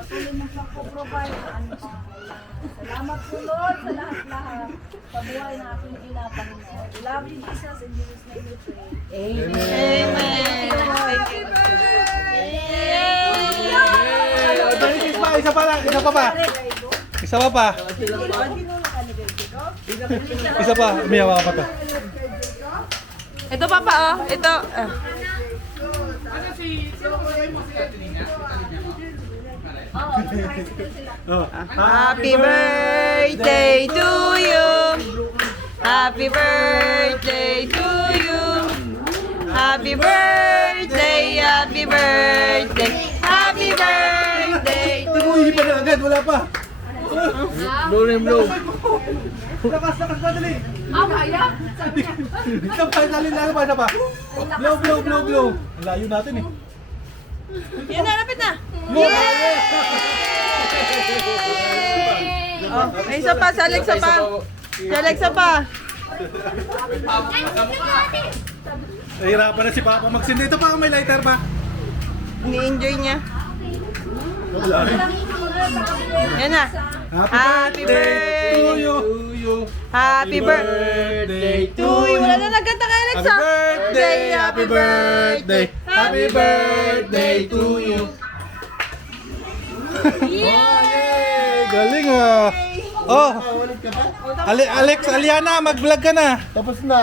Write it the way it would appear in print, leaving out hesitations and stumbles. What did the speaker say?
patuloy mo siyang provide ano pa. Salamat po Lord sa lahat-lahat. Sa buhay na aking ina, Panginoon. We love you, Jesus, in Jesus' name we pray. Isa pa lang, isa pa pa. Isa pa pa. Isa pa, may hawa pa to. Ito papa oh, ito. Oh. Happy birthday to you. Happy birthday to you. Happy birthday, happy birthday, happy birthday to Hindi mo ihipan na agad, wala pa. Blow na yung blow. Lakas, dali. Kaya? Isa pa, dali, lalo pa, isa pa. Blow. Ang layo natin eh. Yan na, lapit na. Oh, may isa pa, sa Alexa pa. Sa Alexa pa. Nahirapan na si Papa magsindi. Ito pa, may lighter pa. Ni-enjoy niya. Wala rin. Yan na. Happy birthday to you. Happy birthday to you. Wala na nagkanta kay Alexa. Happy birthday. Happy birthday to you. Yay! Galing ah. Oh. Alex, Aliana, mag-vlog ka na. Tapos na.